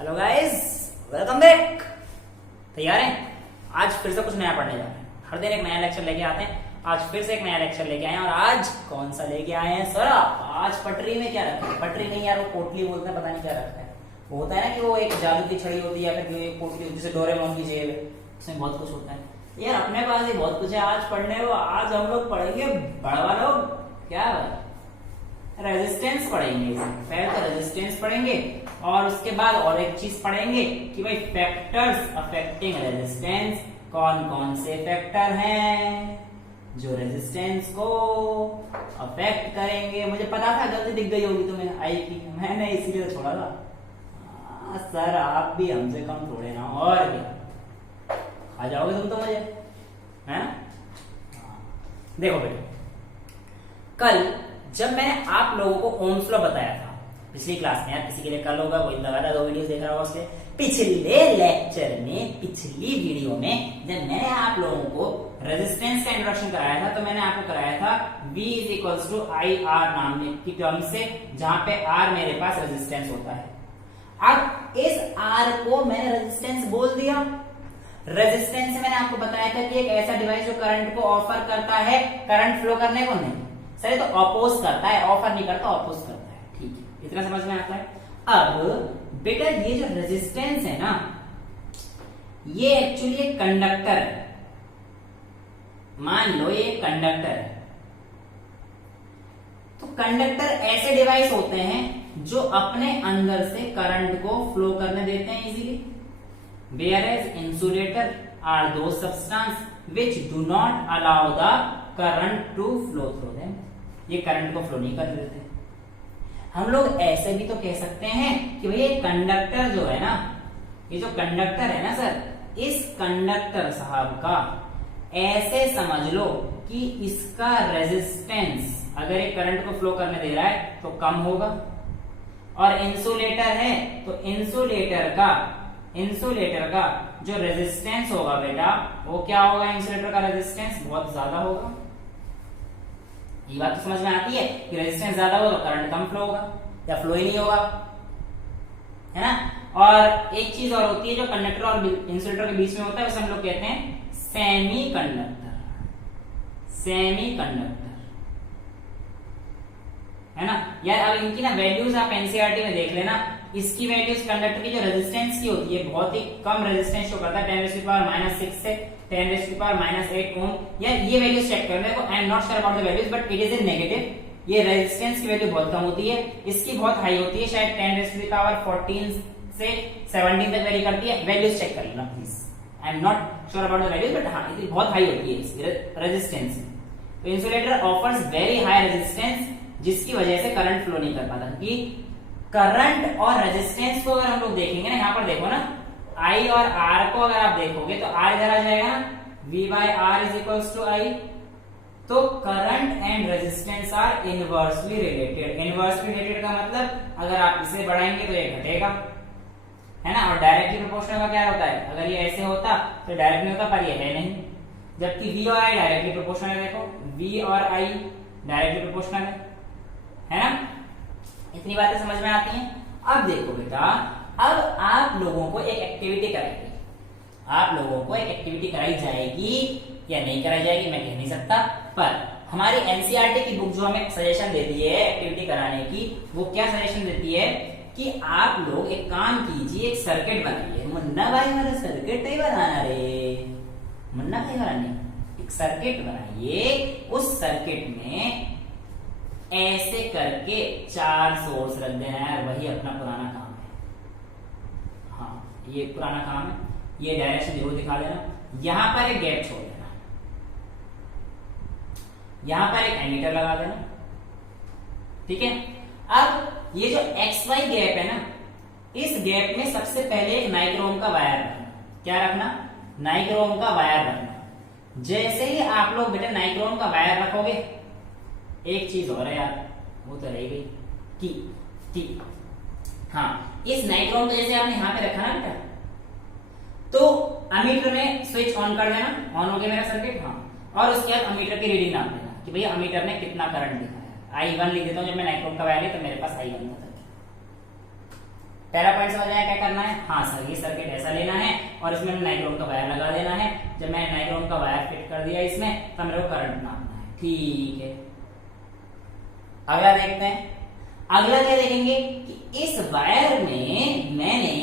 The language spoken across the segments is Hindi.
Hello guys, welcome back. तैयार हैं? आज फिर से कुछ नया पढ़ने जा रहे हैं। हर दिन एक नया लेक्चर लेके आते हैं। आज फिर से एक नया लेक्चर लेके आए हैं। और आज कौन सा लेके आए हैं सर? आज पटरी में क्या रखा है? पटरी नहीं यार, वो पोटली बोलते हैं, पता नहीं क्या रखा है। वो होता है ना कि वो एक जादू की छड़ी होती है या फिर एक पोटली होती है, जैसे डोरेमोन की जेब है, उसमें बहुत कुछ होता है। यार अपने पास ही बहुत कुछ है आज पढ़ने को। आज हम लोग पढ़ेंगे बड़वा लोग क्या रेजिस्टेंस पढ़ेंगे। पहले तो रेजिस्टेंस पढ़ेंगे और उसके बाद और एक चीज पढ़ेंगे कि भाई फैक्टर्स अफेक्टिंग रेजिस्टेंस, कौन कौन से फैक्टर हैं जो रेजिस्टेंस को अफेक्ट करेंगे। मुझे पता था गलती दिख गई होगी तुम्हें आई की, मैंने इसीलिए तो छोड़ा था। सर आप भी हमसे कम थोड़े ना, और क्या खा जाओगे तुम तो मुझे, हैं? देखो बेटा, कल जब मैंने आप लोगों को ओम्स लॉ बताया था पिछली क्लास में, यार किसी के लिए कल होगा, वही लगातार 2 वीडियो देख रहा होगा उसके पिछले लेक्चर में, पिछली वीडियो में जब मैंने आप लोगों को रेजिस्टेंस का इंट्रोडक्शन कराया था तो मैंने आपको कराया था V is equals to I R नाम की टर्म से, जहां पे आर मेरे पास रेजिस्टेंस होता है। अब इस आर को मैंने रेजिस्टेंस बोल दिया। रेजिस्टेंस से मैंने आपको बताया था कि एक ऐसा डिवाइस जो करंट को ऑफर करता है, करंट फ्लो करने को नहीं सर, तो अपोज करता है, ऑफर नहीं करता, अपोज करता है। ठीक है, इतना समझ में आता है। अब बेटा ये जो रेजिस्टेंस है ना, ये एक्चुअली एक कंडक्टर है। मान लो ये कंडक्टर है, तो कंडक्टर ऐसे डिवाइस होते हैं जो अपने अंदर से करंट को फ्लो करने देते हैं easily. Whereas insulator are those substances which do not allow the current to flow through them. ये करंट को फ्लो नहीं कर देते। हम लोग ऐसे भी तो कह सकते हैं कि भैया ये कंडक्टर जो है ना, ये जो कंडक्टर है ना सर, इस कंडक्टर साहब का ऐसे समझ लो कि इसका रेजिस्टेंस अगर ये करंट को फ्लो करने दे रहा है तो कम होगा, और इंसुलेटर है तो इंसुलेटर का जो रेजिस्टेंस होगा बेटा, वो क्या होगा? इंसुलेटर का रेजिस्टेंस बहुत ज्यादा होगा। ये बात तो समझ में आती है कि रेजिस्टेंस ज्यादा होगा तो करंट कम फ्लो होगा या फ्लो ही नहीं होगा, है ना। और एक चीज और होती है जो कंडक्टर और इंसुलेटर के बीच में होता है, उसे हम लोग कहते हैं सेमी कंडक्टर है ना। यार अब इनकी ना वैल्यूज आप एनसीईआरटी में देख लेना। इसकी वैल्यूज कंडक्टर की जो रेजिस्टेंस की होती है, बहुत ही कम रेजिस्टेंस शो करता है, 10⁻⁻6 से 10⁻⁸ ओम। यार ये वैल्यूज चेक कर देखो, I am not sure about the values but it is in negative. ये रेजिस्टेंस की वैल्यू बहुत कम होती है, इसकी बहुत हाई होती है, शायद 10⁻14 से 17 तक वेरी करती है। वैल्यूज चेक कर लेना please, I am not sure about the values but हाँ ये बहुत हाई होती है इसकी रेजिस्टेंस। तो insulator offers very high resistance, जिसकी वजह से करंट फ्लो नहीं कर पाता। कि करंट और रेजिस्टेंस को अगर हम लोग देखेंगे ना, यहाँ पर देखो ना, I और R को अगर आप देखोगे तो R इधर आ जाएगा ना, V by R is equals to I। तो current and resistance R inversely related. Inversely related का मतलब अगर आप इसे बढ़ाएंगे तो ये घटेगा, है ना। और डायरेक्टली प्रोपोर्शनल का क्या होता है? अगर ये ऐसे होता तो डायरेक्ट नहीं होता, पर ये है नहीं। जबकि V और I डायरेक्टली प्रोपोर्शनल है। देखो V और I डायरेक्टली प्रोपोर्शनल है ना। इतनी बातें समझ में आती हैं। अब देखो बेटा, अब आप लोगों को एक एक्टिविटी कराएगी, आप लोगों को एक एक्टिविटी कराई जाएगी या नहीं कराई जाएगी मैं कह नहीं सकता, पर हमारी एनसीईआरटी की बुक जो हमें सजेशन देती है एक्टिविटी कराने की, वो क्या सजेशन देती है कि आप लोग एक काम कीजिए, एक सर्किट बनाइए। मुन्ना भाई मेरा सर्किट नहीं बनाना रे, मुन्ना भाई बनाने एक सर्किट बनाइए। उस सर्किट में ऐसे करके 4 सोर्स रख देना है, वही अपना पुराना काम है। हाँ ये पुराना काम है, ये डायरेक्शन जरूर दिखा देना। यहां पर एक गैप छोड़ देना, यहां पर एक एमीटर लगा देना, ठीक है। अब ये जो XY गैप है ना, इस गैप में सबसे पहले एक नाइक्रोम का वायर रखना। क्या रखना? नाइक्रोम का वायर रखना। जैसे ही आप लोग बेटा नाइक्रोम का वायर रखोगे, एक चीज और है यार, वो तो रह गई की हाँ, इस नाइक्रोम को जैसे आपने यहां पे रखा ना बेटा, तो अमीटर में स्विच ऑन कर देना, ऑन हो गया मेरा सर्किट। हाँ, और उसके बाद अमीटर की रीडिंग नाप देना कि भैया अमीटर ने कितना करंट दिखाया। I1 लिख देता हूं, जब मैं नाइक्रोम का वायर लिया तो मेरे पास I1 था। पहला पॉइंट समझ आया क्या करना है? हाँ सर, ये सर्किट ऐसा लेना है और इसमें नाइक्रोम का वायर लगा देना है। जब मैंने नाइक्रोम का वायर फिट कर दिया इसमें, तब मेरे को करंट नापना है। ठीक है, अगला देखते हैं। अगला क्या देखेंगे कि इस वायर में मैंने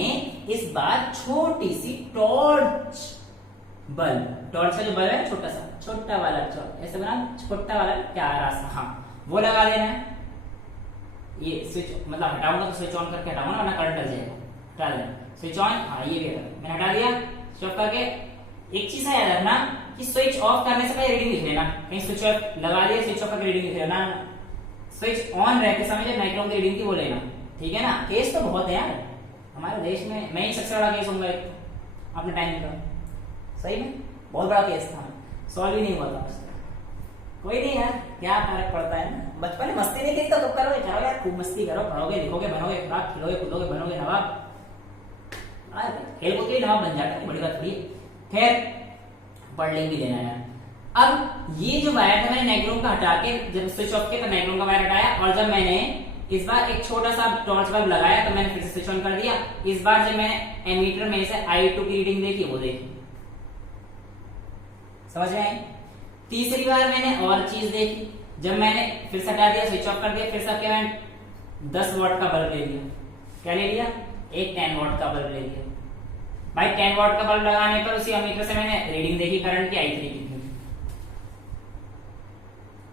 इस बार छोटी सी टॉर्च बल्ब, टॉर्च का जो बल्ब है छोटा सा, छोटा वाला ऐसे बना, छोटा वाला प्यारा सा, हाँ वो लगा देना है। ये स्विच मतलब हटाऊंगा तो स्विच ऑन करके हटाऊंगा ना, वरना करंट लग जाएगा। हटा देना स्विच ऑन, हाँ ये भी मैंने हटा दिया। स्विच ऑफ करके एक चीज है याद रखना कि स्विच ऑफ करने से पहले रीडिंग लिख लेना। कहीं स्विच ऑफ लगा दिया, स्विच ऑफ करके रीडिंग लिख लेना। स्विच ऑन रहते समय जब नाइक्रोम की रीडिंग थी वो लेना, ठीक है ना। केस तो बहुत है यार हमारे देश में, मैं ही सबसे बड़ा केस होऊंगा अपने टाइम का, सही में बहुत बड़ा केस था, सॉल्व ही नहीं हुआ था उसका। कोई नहीं यार, क्या फर्क पड़ता है ना, बचपन में मस्ती नहीं की तो कब करोगे? करोगे यार, खूब मस्ती करो, पढ़ोगे लिखोगे, बनोगे खुराक, खिलोगे कूदोगे, बनोगे नवाब। खेल कूद के नवाब बन जाते हैं, बड़ी बात थोड़ी है। खैर पढ़ लिख भी लेना है। अब ये जो वायर था मैंने नाइक्रोम का हटा के, जब स्विच ऑफ किया तो नाइक्रोम का वायर हटाया, और जब मैंने इस बार एक छोटा सा टॉर्च बल्ब लगाया तो मैंने फिर से स्विच ऑन कर दिया। इस बार जब मैंने एमीटर में से I2 की रीडिंग देखी, वो देखी, समझ में आई। तीसरी बार मैंने और चीज देखी, जब मैंने फिर से हटा दिया, स्विच ऑफ कर दिया, फिर से मैंने 10 वॉट का बल्ब ले लिया। क्या ले लिया? एक 10 वॉट का बल्ब ले लिया। भाई 10 वॉट का बल्ब लगाने पर उसी एमीटर से मैंने रीडिंग देखी करंट की, I3 की।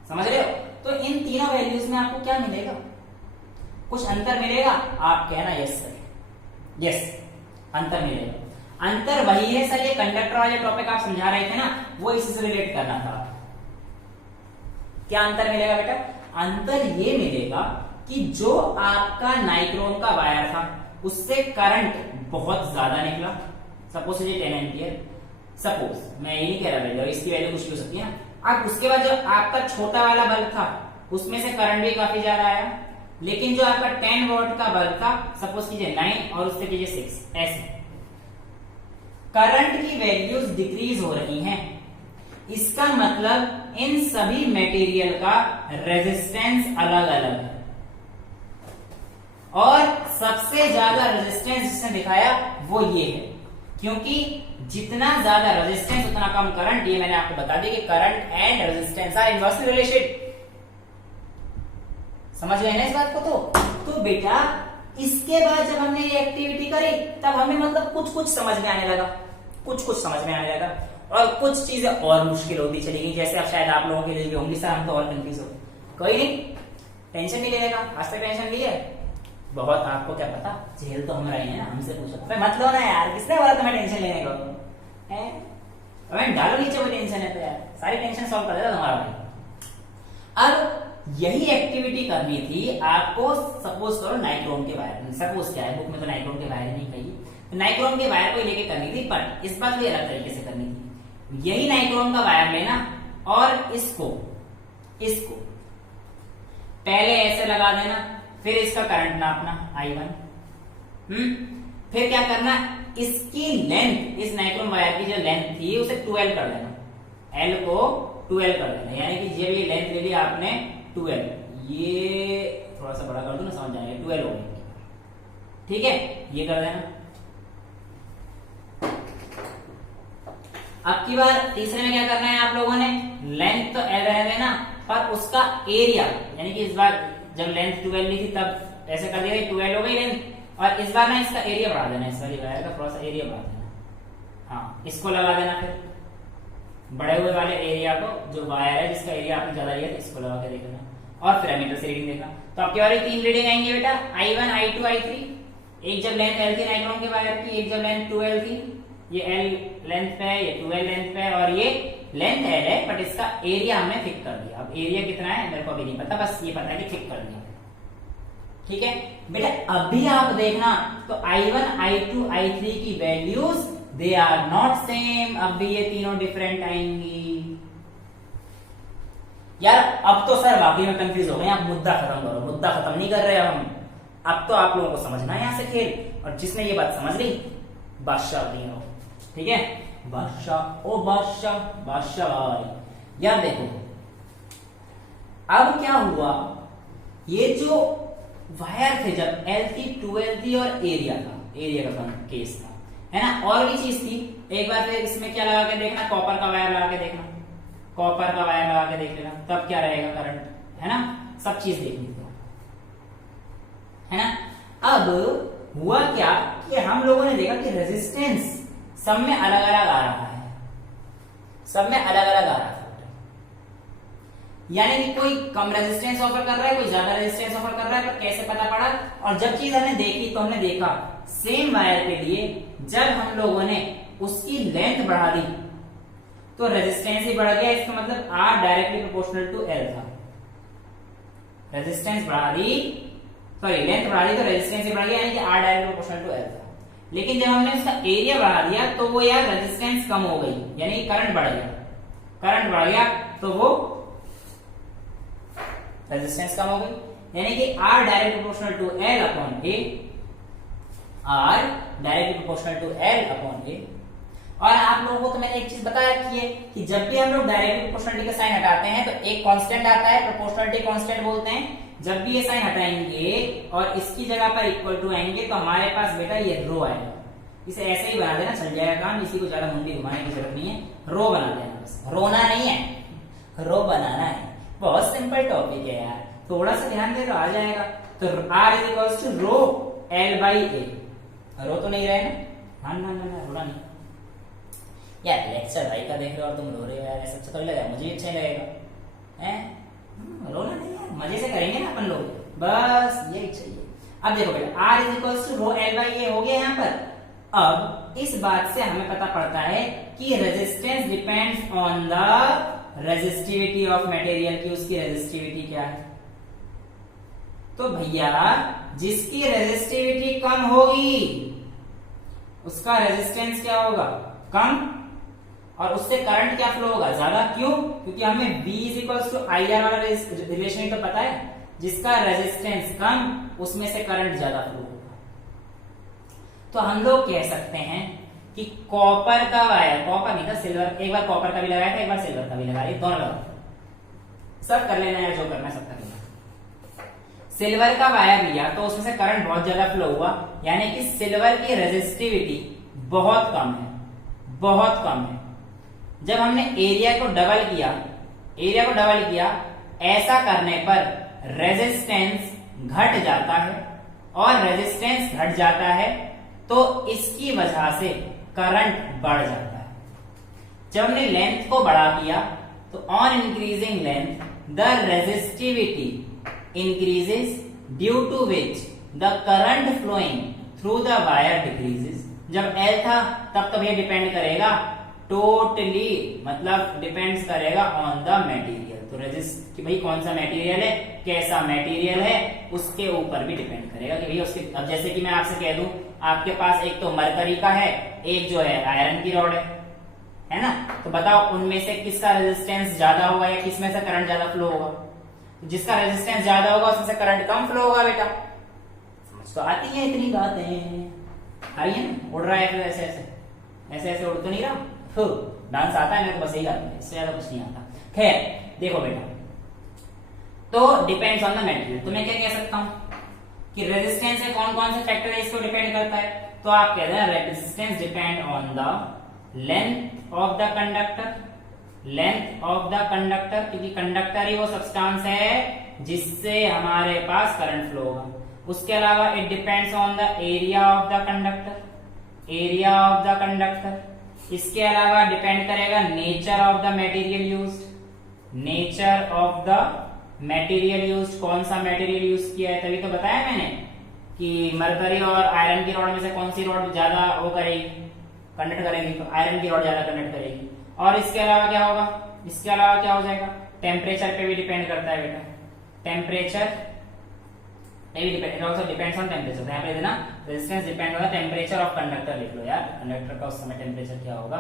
समझ रहे हो? तो इन तीनों वैल्यूज में आपको क्या मिलेगा? कुछ अंतर मिलेगा? आप कहना यस सर, यस अंतर मिलेगा। अंतर वही है सर, ये कंडक्टर वाले टॉपिक आप समझा रहे थे ना, वो इसी से रिलेट करना था। क्या अंतर मिलेगा बेटा? अंतर ये मिलेगा कि जो आपका नाइक्रोम का वायर था उससे करंट बहुत ज्यादा निकला, सपोज 10 एम्पियर, सपोज, मैं ये नहीं कह रहा बेटा, इसकी वैल्यू कुछ भी हो सकती है ना। अब उसके बाद जो आपका छोटा वाला बल्ब था उसमें से करंट भी काफी ज्यादा आया, लेकिन जो आपका 10 वॉट का बल्ब था, सपोज कीजिए 9 और उससे कीजिए 6, ऐसे करंट की वैल्यूज डिक्रीज हो रही हैं। इसका मतलब इन सभी मटेरियल का रेजिस्टेंस अलग अलग है, और सबसे ज्यादा रेजिस्टेंस जिसने दिखाया वो ये है, क्योंकि जितना ज्यादा रेजिस्टेंस उतना कम करंट। ये मैंने आपको बता दिया कि current and resistance R inversely related. समझ गए ना इस बात को? तो बेटा इसके बाद जब हमने ये एक्टिविटी करी तब हमें मतलब कुछ कुछ समझ में आने लगा, कुछ कुछ समझ में आने लगा, और कुछ चीजें और मुश्किल होती चली गई। जैसे अब शायद आप लोगों के लिए भी होंगी, सर हम तो और कंफ्यूज हो। कोई नहीं, टेंशन नहीं लेगा, आज तक टेंशन ली है बहुत, आपको क्या पता, जेल तो हम रहे हैं ना, हमसे पूछो। मत लो ना यार, किसने बोला तुम्हें टेंशन लेने को? डालो नीचे वो टेंशन है तो यार, सारी टेंशन सॉल्व कर देता तुम्हारा भाई। अब यही एक्टिविटी करनी थी आपको, सपोज करो नाइक्रोम के वायर, सपोज क्या है, बुक में तो नाइक्रोम के वायर नहीं कही, तो नाइक्रोम के वायर को लेके करनी थी, पर इस बात भी अलग तरीके से करनी थी। यही नाइक्रोम का वायर लेना और इसको पहले ऐसे लगा देना, फिर इसका करंट नापना I1, फिर क्या करना, इसकी लेंथ, इस नाइक्रोम वायर की जो लेंथ थी उसे 12 कर देना, L को 12 कर देना, यानी कि जब ये लेंथ ले ली आपने 12, ये थोड़ा सा बड़ा कर दो ना, समझ जाएंगे, 12 हो गई, ठीक है, ये कर देना। अब की बार तीसरे में क्या करना है आप लोगों ने, लेंथ तो L रह देना, पर उसका एरिया, यानी कि इस बार जब लेंथ 12 ली थी तब ऐसे कर दिया, 12 हो गई लेंथ, और इस बार ना इसका एरिया बढ़ा देना, इस वाली वायर का थोड़ा सा एरिया बढ़ा देना, हाँ इसको लगा देना, फिर बड़े हुए वाले एरिया को, जो वायर है जिसका एरिया आपने ज्यादा लिया था, इसको लगा के देखना, और फिर एमीटर से रीडिंग देखना। तो आपकी वाली 3 रीडिंग आएंगे बेटा, I1, I2, I3, एक जब लेंथ L थी नाइक्रोम के वायर की, एक जब लेंथ 12 थी, ये L लेंथ पे है, ये 12 लेंथ पे है, और ये लेंथ L है, बट इसका एरिया हमने फिक्स कर दिया। अब एरिया कितना है मेरे को अभी नहीं पता, बस ये पता है कि फिक्स कर दिया, ठीक है बेटा। अभी आप देखना तो I1, I2, I3 की values they are not same, अब भी ये तीनों डिफरेंट आएंगी। यार अब तो सर वाकई में कंफ्यूज हो गए, आप मुद्दा खत्म करो, मुद्दा खत्म नहीं कर रहे हम, अब तो आप लोगों को समझना है यहां से खेल, और जिसने ये बात समझ ली बादशाह नहीं हो, ठीक है, बादशाह, ओ बादशाह, बादशाह भाई। यार देखो अब क्या हुआ, ये जो वायर थे जब L थी 2L थी और एरिया का केस था, है ना। और भी चीज थी, एक बार फिर इसमें क्या लगा के देखना, कॉपर का वायर लगा के देखना, कॉपर का वायर लगा के देख लेना, तब क्या रहेगा करंट, है ना। सब चीज देखनी थी, है ना। अब हुआ क्या कि हम लोगों ने देखा कि रेजिस्टेंस सब में अलग अलग आ रहा है, सब में अलग अलग आ रहा है, यानी कि कोई कम रेजिस्टेंस ऑफर कर रहा है, कोई ज्यादा रेजिस्टेंस ऑफर कर रहा है। तो कैसे पता पड़ा, और जब चीज हमने देखी तो हमने देखा सेम वायर के लिए जब हम लोगों ने उसकी लेंथ बढ़ा दी तो रेजिस्टेंस ही बढ़ गया, इसका मतलब R directly proportional to L था। रेजिस्टेंस बढ़ा दी, सॉरी लेंथ बढ़ा दी तो रेजिस्टेंस ही बढ़ गया, यानी कि R directly proportional to L था। लेकिन जब हमने उसका एरिया बढ़ा दिया तो वो यार रेजिस्टेंस कम हो गई, यानी कि करंट बढ़ गया, करंट बढ़ गया तो वो रेजिस्टेंस कम हो गई, यानी कि R direct proportional to L upon A, R direct proportional to L upon A। और आप लोगों को तो मैंने एक चीज बता रखी है कि जब भी हम लोग डायरेक्ट प्रोपोर्शनलिटी का साइन हटाते हैं तो एक कांस्टेंट आता है, प्रोपोर्शनलिटी कांस्टेंट बोलते हैं। जब भी ये साइन हटाएंगे और इसकी जगह पर इक्वल टू आएंगे तो हमारे पास बेटा ये रो आएगा। इसे ऐसे ही बना देना, चल जाएगा काम, इसी को ज्यादा मुंडी घुमाने की जरूरत नहीं है, रो बना देना बस, रोना नहीं है, रो बनाना है। बहुत सिंपल टॉपिक है यार, थोड़ा सा ध्यान दे तो आ जाएगा। तो R is equals to rho L by A, rho तो नहीं रहे ना, हाँ ना ना ना, रोना नहीं यार। लेक्चर भाई का देख रहे हो और तुम रो रहे हो यार, ऐसा अच्छा तो नहीं लगेगा, मुझे अच्छा नहीं लगेगा, हैं? रोना नहीं यार, मजे से करेंगे ना अपन लोग, बस यही चाहिए। अब देखो बेटा R is equals to rho L by A हो गया यहाँ पर। अब इस बात से हमें पता पड़ता है कि resistance depends on the resistivity of material, की उसकी रेजिस्टिविटी क्या है। तो भैया जिसकी रेजिस्टिविटी कम होगी उसका रेजिस्टेंस क्या होगा, कम, और उससे करंट क्या फ्लो होगा, ज्यादा। क्यों? क्योंकि हमें V is equals to IR वाला रिलेशन तो पता है, जिसका रेजिस्टेंस कम उसमें से करंट ज्यादा फ्लो होगा। तो हम लोग कह सकते हैं कि कॉपर का वायर, कॉपर नहीं था सिल्वर, एक बार कॉपर का भी लगाया था, एक बार सिल्वर का भी लगाया, दोनों लगा, सब कर लेना है, जो करना है सब कर लेना। सिल्वर का वायर लिया तो उसमें से करंट बहुत ज्यादा फ्लो हुआ, यानी कि सिल्वर की रेजिस्टिविटी बहुत कम है, बहुत कम है। जब हमने एरिया को डबल किया, ऐसा करने पर रेजिस्टेंस घट जाता है, और रेजिस्टेंस घट जाता है तो इसकी वजह से करंट बढ़ जाता है। जब हमने लेंथ को बड़ा किया तो on increasing length the resistivity increases due to which the current flowing through the wire decreases। जब L था तब तो ये डिपेंड करेगा टोटली, मतलब डिपेंड्स करेगा ऑन द मटेरियल। तो रेजिस्ट कि भाई कौन सा मटेरियल है, कैसा मटेरियल है, उसके ऊपर भी डिपेंड करेगा कि भाई उसके। अब जैसे कि मैं आपसे कह दूं, आपके पास एक तो मरकरी का है, एक जो है आयरन की रॉड है ना, तो बताओ उनमें से किसका रेजिस्टेंस ज्यादा होगा या किसमें से करंट ज्यादा फ्लो होगा। जिसका रेजिस्टेंस ज्यादा होगा उसमें से करंट कम फ्लो होगा। बेटा समझ तो आती है, इतनी बातें आई है ना, उड़ रहा है फिर ऐसे ऐसे उड़ तो नहीं रहा, डांस आता है मेरे को, बस यही आता है, इससे ज्यादा कुछ नहीं आता। खैर देखो बेटा, तो डिपेंड्स ऑन द मटेरियल। तो मैं क्या कह सकता हूं कि रेजिस्टेंस से कौन कौन से फैक्टर है इसको डिपेंड करता है। तो आप कह रहे हैं resistance depend on the length of the conductor, length of the conductor, क्योंकि कंडक्टर ही वो सब्सटेंस है जिससे हमारे पास करंट फ्लो होगा। उसके अलावा it depends on the area of the conductor, area of the conductor. इसके अलावा डिपेंड करेगा nature of the material used, nature of the material used, कौन सा मटेरियल यूज किया है। तभी तो बताया मैंने कि मरकरी और आयरन की रॉड में से कौन सी रॉड ज्यादा वो करेगी, कंडक्ट करेगी, तो आयरन की रॉड ज्यादा कंडक्ट करेगी। और इसके अलावा क्या होगा, इसके अलावा क्या हो जाएगा, टेम्परेचर पे भी डिपेंड करता है बेटा, टेम्परेचर पे भी depend, also depends on temperature. यहाँ पे देना रेजिस्टेंस डिपेंड होगा टेम्परेचर ऑफ कंडक्टर, लिख लो यार, कंडक्टर का उस समय टेम्परेचर क्या होगा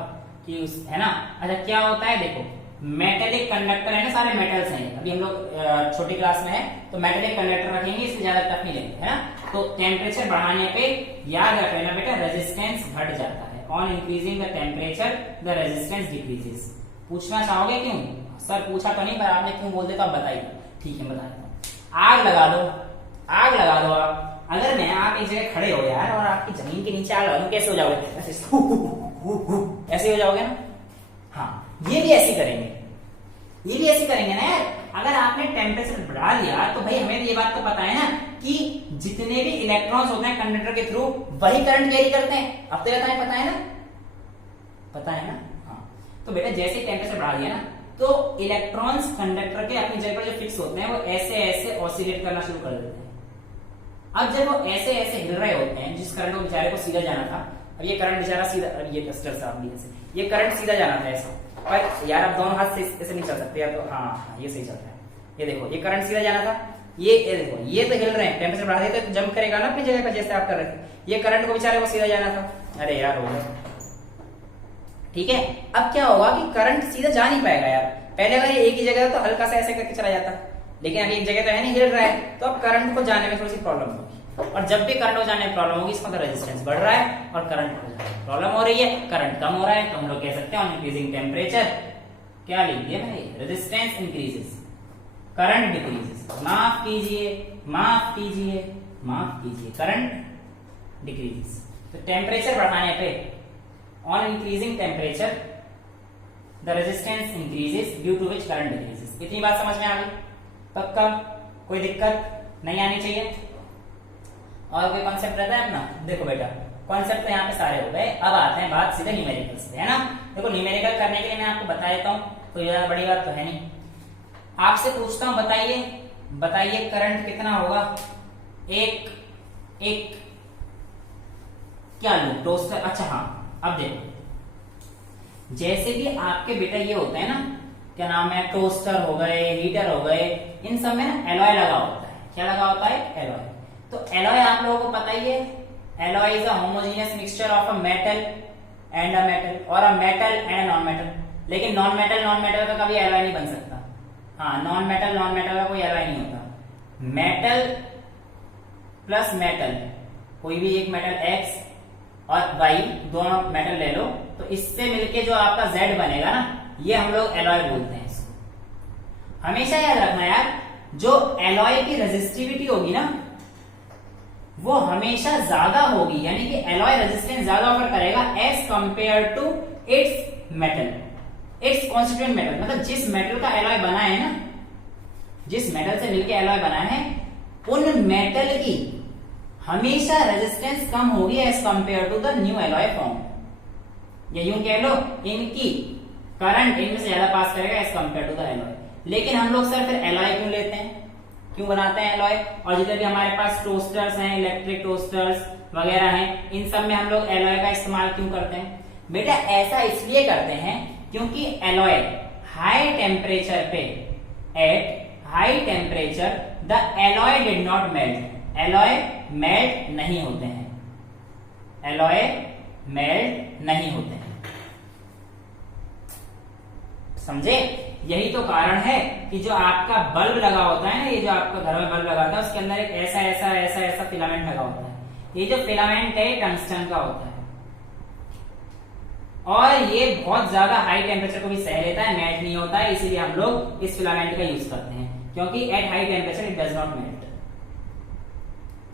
कि उस, है ना। अच्छा क्या होता है, देखो मेटेलिक कंडक्टर है ना, सारे मेटल्स हैं, अभी हम लोग छोटी क्लास में है तो मेटेलिक कंडक्टर रखेंगे, इससे ज्यादा टफ नहीं लेंगे, है ना। तो टेम्परेचर बढ़ाने पे याद रख लेना बेटा रेजिस्टेंस घट जाता है, on increasing the temperature the resistance decreases. पूछना चाहोगे क्यों, सर पूछा तो नहीं पर आपने क्यों बोल दिया, तो आप बताइए। ठीक है बता देता हूं। आग लगा दो, आग लगा दो आप। अगर मैं आप एक जगह खड़े हो यार और आपकी जमीन के नीचे आग लगा दूं, कैसे हो जाओगे? ऐसे हो जाओगे ना। हाँ, ये भी ऐसे करेंगे, ये भी ऐसे करेंगे ना यार। अगर आपने टेम्परेचर बढ़ा दिया तो भाई हमें ये बात तो पता है ना कि जितने भी इलेक्ट्रॉन्स होते हैं कंडक्टर के थ्रू वही करंट कैरी करते हैं। अब तो ये पता है ना, पता है ना। हाँ, तो बेटा जैसे टेम्परेचर बढ़ा दिया ना तो इलेक्ट्रॉन्स कंडक्टर के अपनी जगह पर जो फिक्स होते हैं वो ऐसे ऐसे ऑसिलेट करना शुरू कर देते हैं। अब जब वो ऐसे ऐसे हिल रहे होते हैं, जिस करंट को बेचारे को सीधा जाना था, अब ये करंट बेचारा सीधा, अब ये कस्टर साहब भी ऐसे, ये करंट सीधा जाना था ऐसा, पर यार अब दोनों हाथ से ऐसे नहीं चल सकते यार, तो हाँ ये सही चल रहा है। ये देखो ये करंट सीधा जाना था, ये देखो ये तो हिल रहे हैं, टेम्परेचर बढ़ा दिया तो जंप करेगा ना अपनी जगह पर, जैसे आप कर रहे थे। ये करंट को बेचारे को सीधा जाना था। अरे यार हो गया, ठीक है। अब क्या होगा कि करंट सीधा जा नहीं पाएगा यार। पहले अगर ये एक ही जगह तो हल्का सा ऐसे करके चला जाता, लेकिन अभी एक जगह तो है नहीं, हिल रहा है, तो अब करंट को जाने में थोड़ी सी प्रॉब्लम होगी। और जब भी करंट को जाने में प्रॉब्लम होगी, इसका मतलब रेजिस्टेंस बढ़ रहा है और करंट को जाने में प्रॉब्लम हो रही है, करंट कम हो रहा है, तो हम लोग कह सकते हैं ऑन इंक्रीजिंग टेम्परेचर क्या लिख दिया मैंने, रेजिस्टेंस इंक्रीजेस, करंट डिक्रीजेस। माफ कीजिए, माफ कीजिए, माफ कीजिए, करंट डिक्रीजेस। तो टेम्परेचर बढ़ाने पे on increasing temperature the resistance increases due to which current decreases. इतनी बात समझ में आ गई? पक्का? कोई दिक्कत नहीं आनी चाहिए? और कोई कॉन्सेप्ट रहता है अपना? देखो बेटा कॉन्सेप्ट तो यहाँ पे सारे हो गए, अब आते हैं बात सीधे न्यूमेरिकल्स पे, है ना। देखो न्यूमेरिकल करने के लिए मैं आपको बता देता हूँ, कोई ज्यादा बड़ी बात तो है नहीं। आपसे पूछता हूँ, बताइए बताइए करंट कितना होगा एक क्या लूं, टोस्टर। अच्छा हाँ, अब देखो जैसे भी आपके बेटा ये होते हैं ना, क्या नाम है, टोस्टर हो गए, हीटर हो गए, इन सब में ना एलॉय लगा होता है। क्या लगा होता है? एलॉय। तो एलॉय आप लोगों को पता ही है, alloy is a homogeneous mixture of a metal and a metal, और a metal and a non metal. लेकिन नॉन मेटल का कभी एलॉय नहीं बन सकता। हाँ, नॉन मेटल का कोई एलॉय नहीं होता। मेटल प्लस मेटल, कोई भी एक मेटल एक्स और वाई दोनों मेटल ले लो, तो इससे मिलके जो आपका जेड बनेगा ना, ये हम लोग एलॉय बोलते हैं इसको। हमेशा याद रखना यार, जो एलॉय की रेजिस्टिविटी होगी ना वो हमेशा ज्यादा होगी, यानी कि एलॉय रेजिस्टेंस ज्यादा ऑफर करेगा as compare to its metal, its constituent metal. मतलब जिस मेटल का एलॉय बना है ना, जिस मेटल से मिलके एलॉय बना है, उन मेटल की हमेशा रेजिस्टेंस कम होगी as compare to the new alloy form. या यूं कह लो, इनकी करंट इनमें से ज्यादा पास करेगा as compare to the alloy. लेकिन हम लोग सर फिर एलॉय क्यों लेते हैं, क्यों बनाते हैं एलॉय? और जितने भी हमारे पास टोस्टर्स हैं, इलेक्ट्रिक टोस्टर्स वगैरह हैं, इन सब में हम लोग एलॉय का इस्तेमाल क्यों करते हैं? बेटा ऐसा इसलिए करते हैं क्योंकि एलॉय हाई टेम्परेचर पे, eight high temperature the alloy did not melt, alloy melt नहीं होते हैं, एलॉय मेल्ट नहीं होते हैं। समझे? यही तो कारण है कि जो आपका बल्ब लगा होता है ना, ये जो आपका घर में बल्ब लगाता है, उसके अंदर एक ऐसा ऐसा ऐसा ऐसा फिलामेंट लगा होता है। ये जो फिलामेंट है टंगस्टन का होता है, और ये बहुत ज्यादा हाई टेम्परेचर को भी सह लेता है, मेल्ट नहीं होता है। इसीलिए हम लोग इस फिलामेंट का यूज करते हैं, क्योंकि eight high temperature it does not melt.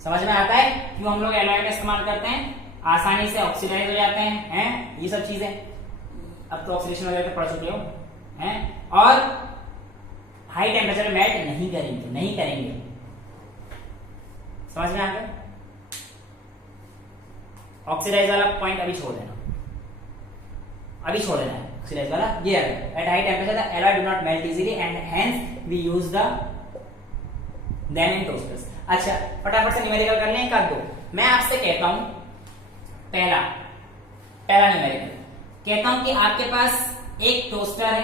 समझ में आता है क्यों हम लोग एलॉय का इस्तेमाल करते हैं? आसानी से ऑक्सीडाइज हो जाते हैं ये सब चीजें। अब तो ऑक्सीडेशन वगैरह तो पढ़ चुके हो हैं। और हाई टेम्परेचर में मेल्ट नहीं करेंगे। समझ में आ गया? ऑक्सीडाइज वाला पॉइंट अभी छोड़ देना, है ऑक्सीडाइज वाला। ये at high temperature the alloy do not melt easily and hence we use the them in toasters. अच्छा फटाफट से न्यूमेरिकल कर लें, कर दो। मैं आपसे कहता हूं पहला न्यूमेरिकल कहता हूं कि आपके पास एक टोस्टर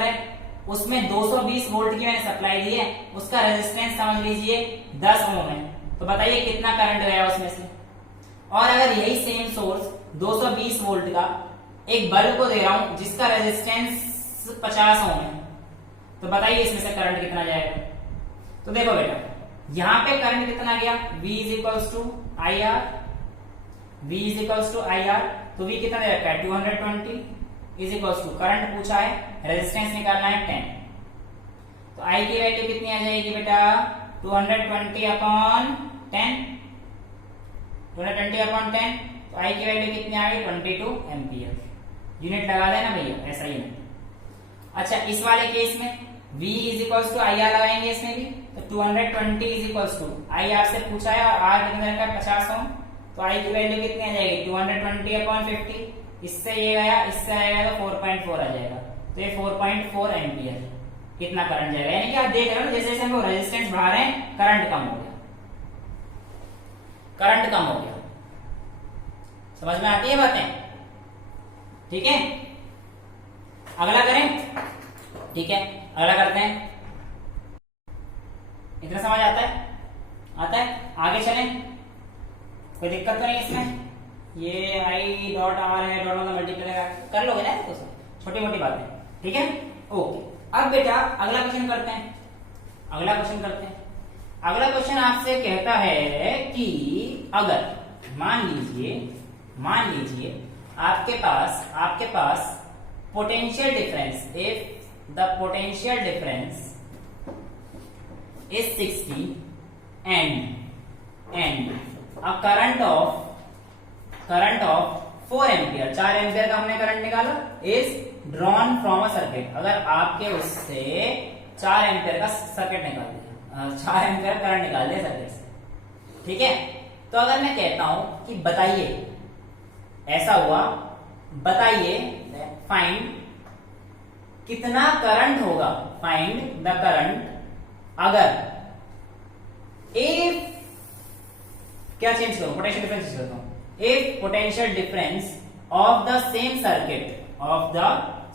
है, उसमें 220 वोल्ट की मैंने सप्लाई दी है, उसका रेजिस्टेंस समझ लीजिए 10 ओम है। तो बताइए कितना करंट गया उसमें से। और अगर यही सेम सोर्स 220 वोल्ट का एक बल्ब को दे रहा हूं जिसका रेजिस्टेंस 50 ओम है, तो बताइए इसमें से करंट कितना जाएगा। तो देखो बेटा यहां पे करंट कितना गया, V is equals to I R, तो V कितना दे रखा है 220 इज इक्वल्स टू, करंट पूछा है, रेजिस्टेंस निकालना है 10, तो I की वैल्यू कितनी आ जाएगी बेटा 220/10, 220/10, तो आई की वैल्यू कितनी आ गई 22 एम्पियर। यूनिट लगा देना भैया, ऐसा ही नहीं। अच्छा, इस वाले केस में V is equals to I R लगाएंगे इसमें भी, तो 220 is equals to I R से पूछा है और आर कितने का 50 ओम, तो आई की वैल्यू कितनी आ जाएगी 220/50, इससे ये गया, इससे आएगा तो 4.4 आ जाएगा, तो ये 4.4 एम्पियर कितना करंट जाएगा। यानी कि आप देख रहे हो जैसे जैसे हम लोग रेजिस्टेंस बढ़ा रहे हैं करंट कम हो गया, करंट कम हो गया। समझ में आती है बातें? ठीक है, अगला करें। ठीक है, अगला करते हैं। इतना समझ आता है? आता है? आगे चलें, कोई दिक्कत तो नहीं इसमें। ये आई डॉट आर है, डॉट मतलब मल्टीप्लाई कर लोगे ना, तो छोटी मोटी बातें। ठीक है, ओके। अब बेटा अगला क्वेश्चन करते हैं, अगला क्वेश्चन करते हैं। अगला क्वेश्चन आपसे कहता है कि अगर मान लीजिए आपके पास potential difference, if the potential difference is 60 and a current of 4 ampere, 4 ampere का हमने करंट निकाला, is drawn from a circuit। अगर आपके उससे 4 एम्पियर का सर्किट निकाल दिया, 4 एम्पियर करंट निकाल दिया सर्किट से, ठीक है। तो अगर मैं कहता हूं कि बताइए, ऐसा हुआ, बताइए फाइंड कितना करंट होगा, फाइंड द करंट अगर इफ क्या चेंज करो, पोटेंशियल डिफरेंस चेंज करता हूं, if potential difference of the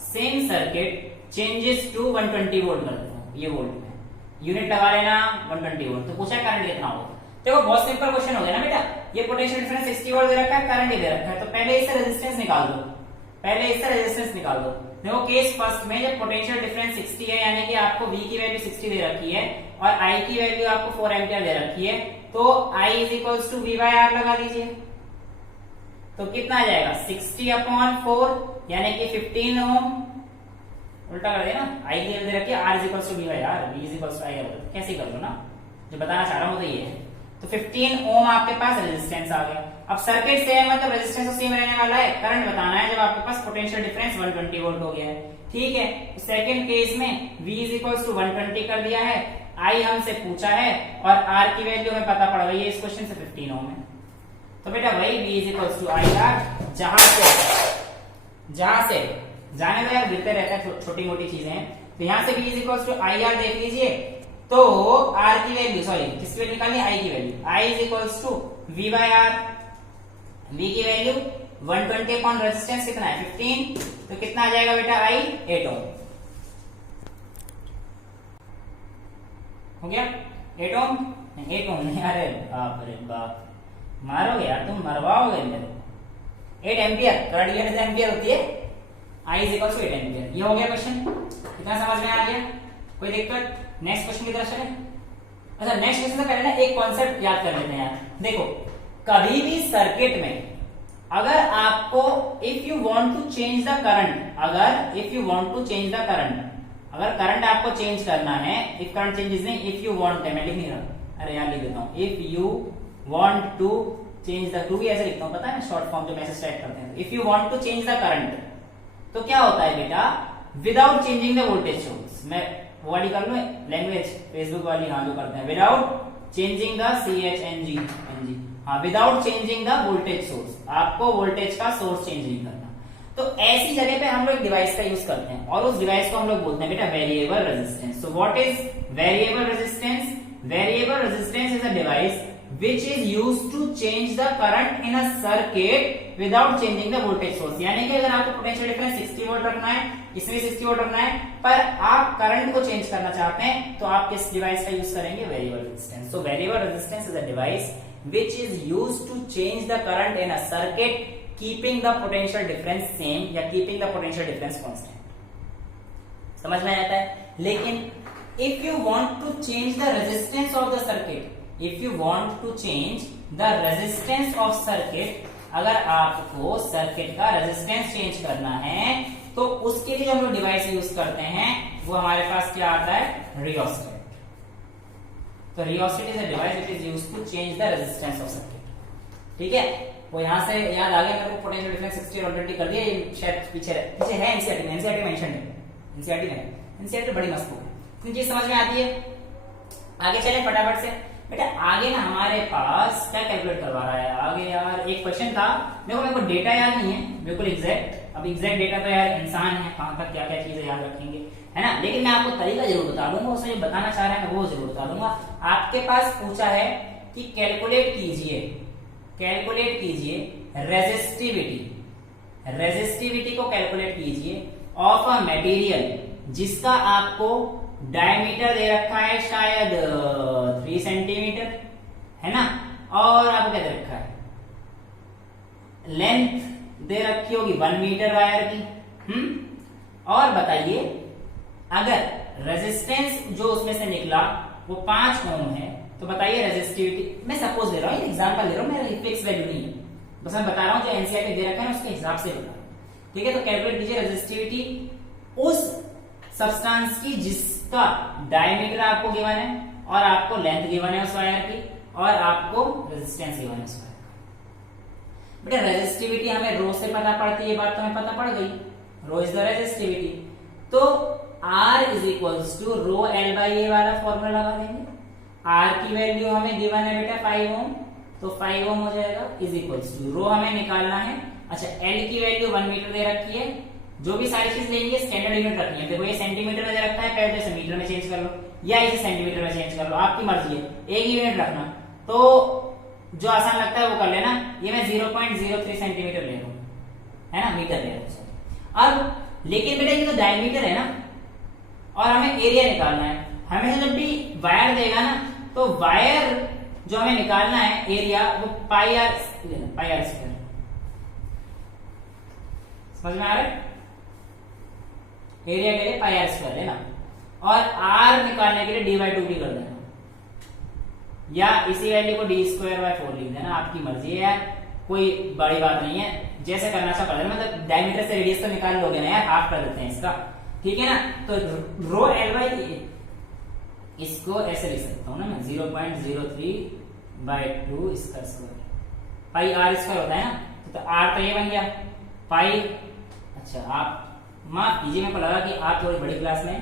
same circuit changes to 120 volt कर देता हूं, ये वोल्ट में यूनिट लगा लेना 120 वोल्ट। तो पूछा करंट कितना होगा, देखो बहुत सिंपल क्वेश्चन हो गया ना बेटा। ये पोटेंशियल डिफरेंस 60 वोल्ट दे रखा है, करंट दे रखा है, तो पहले इससे रेजिस्टेंस निकाल दो, देखो केस फर्स्ट में जब पोटेंशियल डिफरेंस 60 है, यानी कि आपको V की वैल्यू 60 दे रखी है और I की वैल्यू आपको 4 एम्पियर दे रखी है, तो I is equals to V by R लगा दीजिए, तो कितना आ जाएगा 60/4 यानी कि 15 ओम। उल्टा कर देना, I की वैल्यू दे रखी है, R is equals to V by R, V is equals to I, कैसे कर लो ना, जो बताना चाह रहा हूं तो ये है। तो 15 ओम आपके पास रेजिस्टेंस आ गया। अब सर्किट सेम है, मतलब रेजिस्टेंस तो सेम रहने वाला है, करंट बताना है जब आपके पास पोटेंशियल डिफरेंस 120 वोल्ट हो गया है, ठीक है। सेकंड केस में V इज इक्वल्स टू 120 कर दिया है, I हमसे पूछा है और R की वैल्यू हमें पता पड़ गई है इस क्वेश्चन से 15 ओम है। तो बेटा वही V is equals to I R, जहां से जाने दो यार, गिरते रहता है छोटी मोटी चीजें हैं, तो यहां से V is equals to I R देख लीजिए, तो R की वैल्यू, सॉरी किसकी वैल्यू निकालनी है, I की value, I is equals to V by R, V की वैल्यू 120 अपॉन रेजिस्टेंस कितना है 15, तो कितना आ जाएगा बेटा I 8 ओम, हो गया 8 ओम, नहीं 8 ओम नहीं, अरे बाप रे बाप, मारोगे यार तुम, मरवाओगे मेरे को। 8 एम्पियर, करंट ये एम्पियर होती है, I is equal to 8 ampere. ये हो गया क्वेश्चन, कितना समझ में आ गया, कोई दिक्कत? नेक्स्ट क्वेश्चन की तरफ चले। अच्छा नेक्स्ट क्वेश्चन से पहले ना एक कॉन्सेप्ट याद कर लेते हैं यार, देखो कभी भी सर्किट में अगर आपको if you want to change the current, अगर करंट आपको चेंज करना है, इफ करंट चेंजेस नहीं, इफ यू वांट है, मैं लिख नहीं रहा, अरे यार लिख देता हूं, if you want to change the, to भी ऐसे लिखता हूं, पता है ना शॉर्ट फॉर्म जो मैसेज टाइप करते हैं, if you want to change the current, तो क्या होता है बेटा, without changing the voltage source, मैं वो वाली कर लूं लैंग्वेज फेसबुक वाली, हाँ जो करते हैं, विदाउट चेंजिंग द CHNG, हाँ without changing the voltage source, आपको वोल्टेज का सोर्स चेंज नहीं करना। तो ऐसी जगह पे हम लोग डिवाइस का यूज करते हैं और उस डिवाइस को हम लोग बोलते हैं बेटा variable resistance. So what is variable resistance? Variable resistance is a device which is used to change the current in a circuit without changing the voltage source। यानी कि अगर आपको पोटेंशियल डिफरेंस 60 वोल्ट रखना है, इसमें 60 वोल्ट रखना है, पर आप करंट को चेंज करना चाहते हैं, तो आप किस डिवाइस का यूज करेंगे, variable resistance. So variable resistance is a device which is used to change the current in a circuit keeping the potential difference same या keeping the potential difference constant। समझ में आता है? लेकिन if you want to change the resistance of the circuit, if you want to change the resistance of circuit, अगर आपको सर्किट का रेजिस्टेंस चेंज करना है, तो उसके लिए जो हम लोग डिवाइस यूज करते हैं वो हमारे पास क्या आता है, रियोस्टेट। तो rheostat is a device it is used to change the resistance of circuit. ठीक है, वो यहाँ से याद आ गया मेरे को, पोटेंशियल डिफरेंस 60 ऑलरेडी कर दिया, ये शायद पीछे है एनसीईआरटी में, एनसीईआरटी मेंशन है, एनसीईआरटी बड़ी मस्त है, इतनी चीज समझ में आती है। आगे चले फटाफट से बेटा, आगे ना हमारे पास क्या कैलकुलेट करवा रहा है आगे यार, एक क्वेश्चन था, मेरे को डेटा याद नहीं है बिल्कुल एग्जैक्ट, अब एग्जैक्ट डेटा तो यार इंसान है, कहाँ तक क्या क्या चीजें याद रखेंगे, है ना, लेकिन मैं आपको तरीका जरूर बता दूंगा, उसमें जो बताना चाह रहा है मैं वो जरूर बता दूंगा। आपके पास पूछा है कि कैलकुलेट कीजिए रेजिस्टिविटी को कैलकुलेट कीजिए ऑफ अ मटेरियल जिसका आपको डायमीटर दे रखा है शायद 3 सेंटीमीटर, है ना, और आपको क्या दे रखा है, लेंथ दे रखी होगी 1 मीटर वायर की। और बताइए अगर रेजिस्टेंस जो उसमें से निकला वो 5 ओम है, तो बताइए रेजिस्टिविटी, मैं सपोज ले रहा हूँ, एग्जांपल ले रहा हूँ, मेरा फिक्स वैल्यू नहीं है, बस मैं बता रहा हूँ जो एनसीईआरटी दे रखा है उसके हिसाब से बता रहा हूँ। ठीक है, तो कैलकुलेट कीजिए रेजिस्टिविटी उस सब्सटेंस की जिसका डायमीटर आपको गिवन है और आपको लेंथ गिवन है उस वायर की और आपको रेजिस्टेंस गिवन है उस वायर का। बेटा रेजिस्टिविटी हमें रो से पता पड़ती है, ये बात तो हमें पता पड़ गई, रो इज द रेजिस्टिविटी, तो R is equals to rho L by A वाला फॉर्मूला लगा देंगे। R की वैल्यू हमें गिवन है बेटा 5 ओम, तो 5 ओम हो जाएगा इज इक्वल्स टू रो हमें निकालना है, अच्छा L की वैल्यू 1 मीटर दे रखी है, जो भी सारी चीज लेंगे स्टैंडर्ड यूनिट रखनी है, देखो ये सेंटीमीटर में दे रखा है, पहले इसे मीटर में चेंज कर लो या इसे सेंटीमीटर में चेंज कर लो, आपकी मर्जी है, एक ही यूनिट रखना, तो जो आसान लगता है वो कर लेना। ये मैं 0.03 सेंटीमीटर ले रहा हूं, है ना, मीटर ले रहा हूं। अब लेकिन बेटा ये तो डायमीटर है ना, और हमें एरिया निकालना है, हमें जब भी वायर देगा ना, तो वायर जो हमें निकालना है एरिया वो पाई आर स्क्वायर, समझ में आ रहा है, एरिया के लिए पाई आर स्क्वायर लेना, और आर निकालने के लिए डी/2 भी कर देना, या इसी वैल्यू को डी स्क्वायर बाय 4 लिख देना, आपकी मर्जी है यार, कोई बड़ी बात नहीं है, जैसे करना चाहो कर देना, मतलब डायमीटर से रेडियस तो निकाल लोगे ना यार, हाफ कर देते हैं इसका, ठीक है ना। तो रो L बाई ए इसको ऐसे लिख सकता हूं ना मैं, 0.03/2 इसका स्क्वायर, पाई आर स्क्वायर होता है ना, तो आर तो ये बन गया पाई, अच्छा आप माफ कीजिए, मेरे को लगा कि आप थोड़ी बड़ी क्लास में,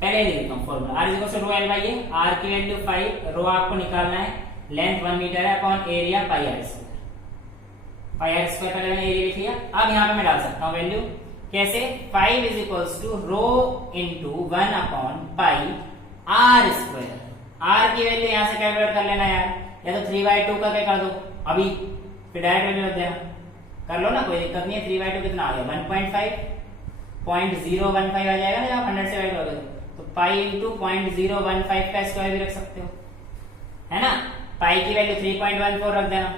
पहले लिख देता हूँ formula, R equal to rho L by A, R की वैल्यू 5, रो आपको निकालना है, लेंथ 1 मीटर है upon area pi R square, पहले मैंने एरिया लिख लिया। अब यहाँ पे मैं डाल सकता हूँ वैल्यू, कैसे, 5 is equals to rho into 1 upon pi R square, R की वैल्यू यहाँ से कैलकुलेट कर लेना यार, या तो 3/2 करके कर दो अभी, फिर डायरेक्ट वैल्यू रख देना, कर लो ना, कोई दिक्कत नहीं है। 3/2 कितना आ गया, 1.5 आ जाएगा ना, आप 100 से वैल्यू करोगे तो पाई इंटू 0.015 का स्क्वायर भी रख सकते हो, है ना, पाई की वैल्यू 3.14 रख देना,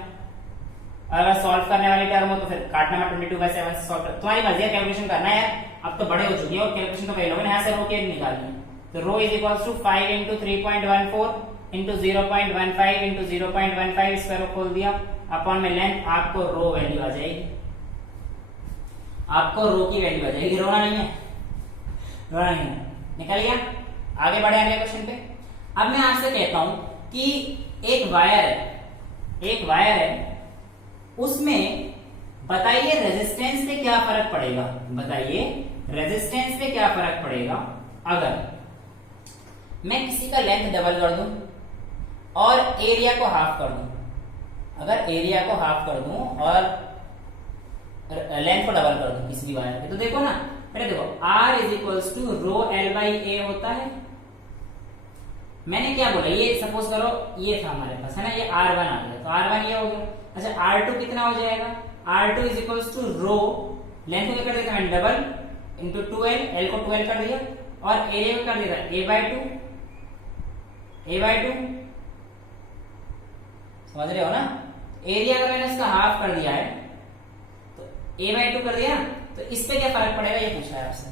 अगर सॉल्व करने वाली टर्म हो तो फिर काटना में 22/7 से सॉल्व कर, तुम्हारी मर्जी है, कैलकुलेशन करना है, अब तो बड़े हो चुके हो और कैलकुलेशन तो कई लोगों ने यहाँ से रो के निकालनी है, तो rho is equals to 5 into 3.14 into 0.15 into 0.15 square को खोल दिया अपॉन में लेंथ, आपको रो वैल्यू आ जाएगी, आपको रो की वैल्यू आ जाएगी, रोना नहीं है, रोना नहीं है, निकल गया। आगे बढ़े अगले क्वेश्चन पे। अब मैं आपसे कहता हूं कि एक वायर है, उसमें बताइए रेजिस्टेंस पे क्या फर्क पड़ेगा, बताइए रेजिस्टेंस पे क्या फर्क पड़ेगा अगर मैं किसी का लेंथ डबल कर दूं और एरिया को हाफ कर दूं, अगर एरिया को हाफ कर दूं और लेंथ को डबल कर दूं किसी भी वायर पे, तो देखो ना, पहले देखो R is equals to rho L by A होता है, मैंने क्या बोला, ये सपोज करो ये था हमारे पास, है ना, ये R1 आ गया, तो R1 ये हो गया, अच्छा R2 कितना हो जाएगा, R2 is equals to rho, length को कर देता मैंने डबल इंटू 2L, L को 2L कर दिया और एरिया को कर दिया A/2, समझ रहे हो ना, एरिया का मैंने इसका हाफ कर दिया है तो A/2 कर दिया, तो इस पे क्या फर्क पड़ेगा ये पूछा है आपसे,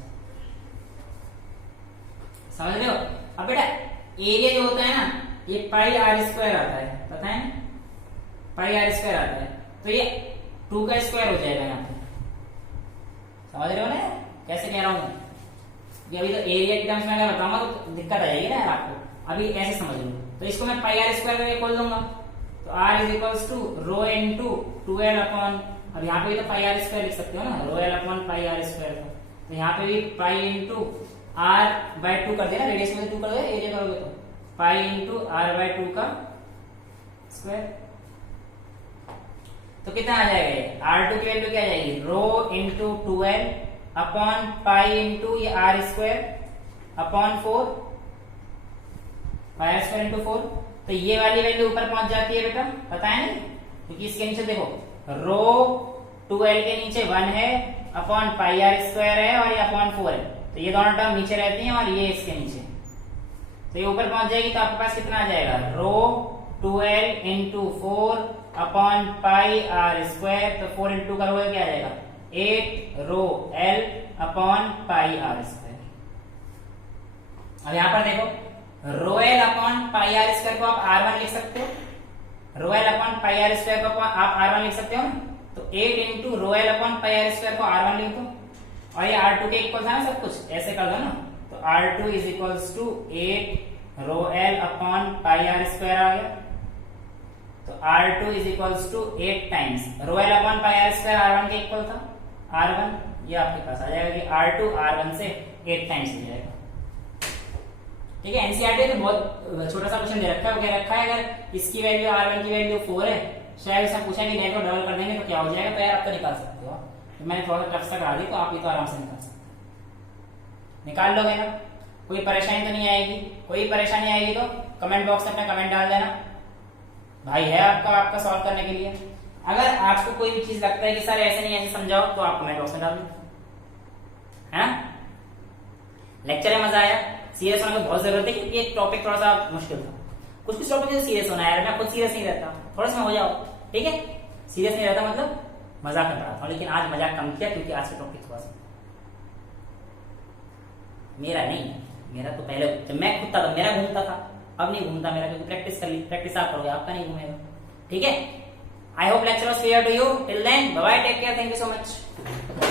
समझ रहे हो। अब बेटा एरिया जो होता है ना, ये पाई आर स्क्वायर आता है, पता है ना, पाई आर स्क्वायर आता है, तो ये 2 का स्क्वायर हो जाएगा यहाँ पे, समझ रहे हो ना कैसे कह रहा हूं, ये अभी तो एरिया की टर्म्स में अगर बताऊंगा तो दिक्कत आ जाएगी ना आपको, अभी ऐसे समझ लो, तो इसको मैं पाई आर स्क्वायर करके खोल दूंगा, तो R is equals to rho into 2l upon, अब यहाँ पे भी तो पाई आर स्क्वायर लिख सकते हो ना, rho L upon pi R square का, तो यहाँ पे भी पाई इंटू आर बाय 2 कर देना, रेडियस में 2 कर दो, एरिया करोगे तो पाई इंटू आर बाय 2 का स्क्वायर। तो कितना आ जाएगा ये, R2 की वैल्यू क्या आ जाएगी, rho into 2l upon pi into ये R square upon 4, pi R square into 4। तो ये वाली वैल्यू ऊपर पहुंच जाती है बेटा, पता है नहीं, क्योंकि इसके नीचे देखो रो 2l के नीचे 1 है अपॉन पाई आर स्क्वायर है और ये अपॉन 4 है, तो ये दोनों टर्म नीचे रहती हैं और ये इसके नीचे, तो ये ऊपर पहुंच जाएगी। तो आपके पास कितना आ जाएगा, rho 2l into 4 upon pi R square, तो 4 इंटू करोगे क्या आ जाएगा 8 rho l upon pi R square. अब यहां पर देखो rho l upon pi R square को आप R1 लिख सकते हो, rho L upon pi R square को आप R1 लिख सकते हो ना, तो 8 into rho L upon pi R square को R1 लिख दो, और ये R2 के इक्वल था ना सब कुछ, ऐसे कर दो ना, तो R2 is equals to 8 rho L upon pi R square आ गया, तो R2 is equals to 8 times rho L upon pi R square R1 के इक्वल था, R1 ये आपके पास आ जाएगा कि R2 R1 से 8 टाइम्स हो जाएगा। ठीक है, एनसीईआरटी तो बहुत छोटा सा क्वेश्चन दे रखा है, कह रखा है अगर इसकी वैल्यू R1 की वैल्यू 4 है, शायद इसमें पूछा कि नहीं तो डबल कर देंगे तो क्या हो जाएगा, तो यार आप तो निकाल सकते हो, तो मैंने थोड़ा सा टफ सा करा दी, तो आप ये तो आराम से निकाल सकते हो, निकाल लोगे ना, कोई परेशानी तो नहीं आएगी, कोई परेशानी आएगी तो कमेंट बॉक्स में अपना कमेंट डाल देना, भाई है आपका सॉल्व करने के लिए। अगर आपको कोई भी चीज लगता है कि सर ऐसे नहीं ऐसे समझाओ, तो आप कमेंट बॉक्स में डाल दो, है ना। लेक्चर में मजा आया, सीरियस होने की बहुत जरूरत है, क्योंकि ये टॉपिक थोड़ा सा मुश्किल था, कुछ टॉपिक में सीरियस होना है यार, मैं खुद सीरियस नहीं रहता, थोड़ा सा हो जाओ, ठीक है, सीरियस नहीं रहता मतलब मजाक कर रहा था, लेकिन आज मजाक कम किया क्योंकि आज का टॉपिक थोड़ा सा मेरा नहीं, मेरा तो पहले जब मैं खुद था तो मेरा घूमता था, अब नहीं घूमता मेरा, क्योंकि प्रैक्टिस कर ली, प्रैक्टिस आप करोगे आपका नहीं घूमेगा, ठीक है। I hope lecture was clear to you, till then bye bye, take care, thank you so much.